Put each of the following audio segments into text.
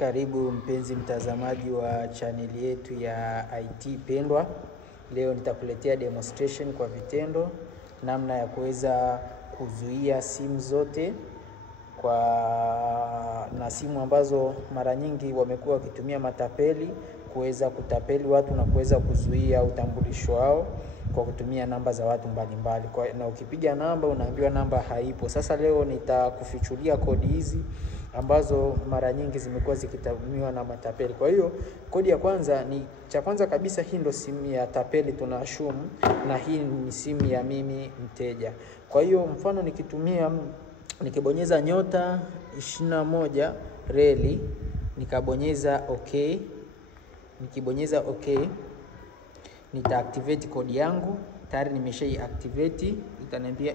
Karibu mpenzi mtazamaji wa chaneli yetu ya IT pendwa. Leo nitakuletea demonstration kwa vitendo namna ya kuweza kuzuia simu zote na simu ambazo mara nyingi wamekuwa wakitumia matapeli kuweza kutapeli watu na kuweza kuzuia utambulisho wao kwa kutumia namba za watu mbalimbali. Na ukipiga namba unaambiwa namba haipo. Sasa leo nitakufichulia kodi hizi ambazo mara nyingi zimekuwa zikitumiwa na matapeli. Kwa hiyo kodi ya kwanza ni cha kwanza kabisa, hii ndio simu ya tapeli tunaashumu, na hii ni simu ya mimi mteja. Kwa hiyo mfano nikibonyeza *21 reli, nikabonyeza okay. Nikibonyeza okay, nita activate kodi yangu. Tayari nimesha activate. Itaniambia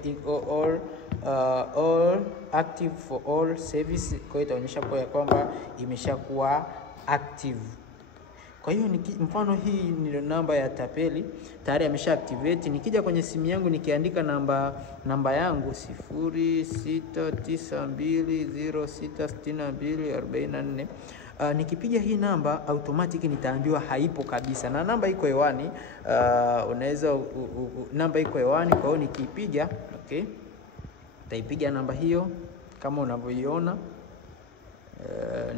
all active for all service. Kwa hiyo itaonyesha kwa kwamba imeshakuwa active. Kwa hiyo mfano hii ni namba ya tapeli, tayari amesha activate. Nikija kwenye simu yangu nikiandika namba yangu 0692066244, nikipiga hii namba automatic nitaambiwa haipo kabisa, na namba iko hewani. Namba iko hewani. Kwa hiyo nikipiga okay, nitaipiga namba hiyo kama unavyoiona.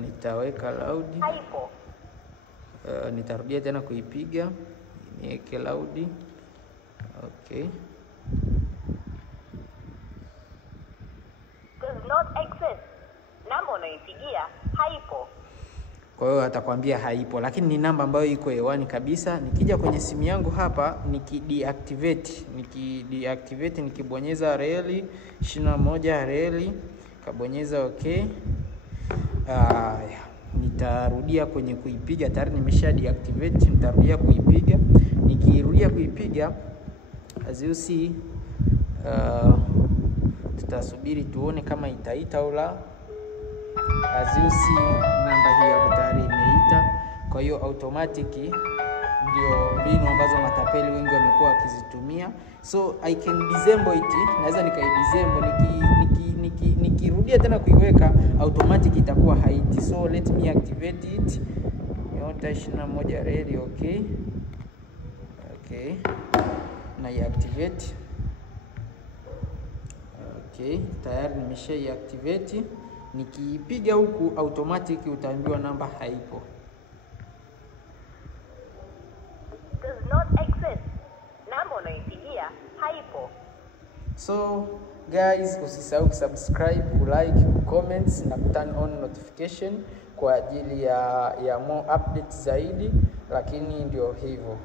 Nitaweka loud, haipo. Nitarudia tena kuipiga, niweke loud. Okay, does not exist. Namba unaipigia haipo. Kwa hiyo atakwambia haipo, lakini ni namba ambayo iko hewani kabisa. Nikija kwenye simu yangu hapa nikideactivate, nikibonyeza reli 21 reli, kabonyeza okay. Nitarudia kwenye kuipiga, tayari nimesha deactivate. Nitarudia kuipiga. Nikirudia kuipiga, as you see, tutasubiri tuone kama itaita au la. As you see, namba hiyo hapo tayari imeita. Kwa hiyo automatic ndio mbinu ambazo matapeli wengi wamekuwa wakizitumia. So I can disable it. Naweza disable nikirudia tena kuiweka, automatic itakuwa haiti. So let me activate it. *21 reli, okay. Okay, na activate. Okay, tayari nimesha activate. Nikipiga huku automatic utaambiwa namba haipo. Does not exist. Namba unaipigia haipo. So guys, usisahau kusubscribe, kulike, comments na turn on notification kwa ajili ya more updates zaidi, lakini ndio hivyo.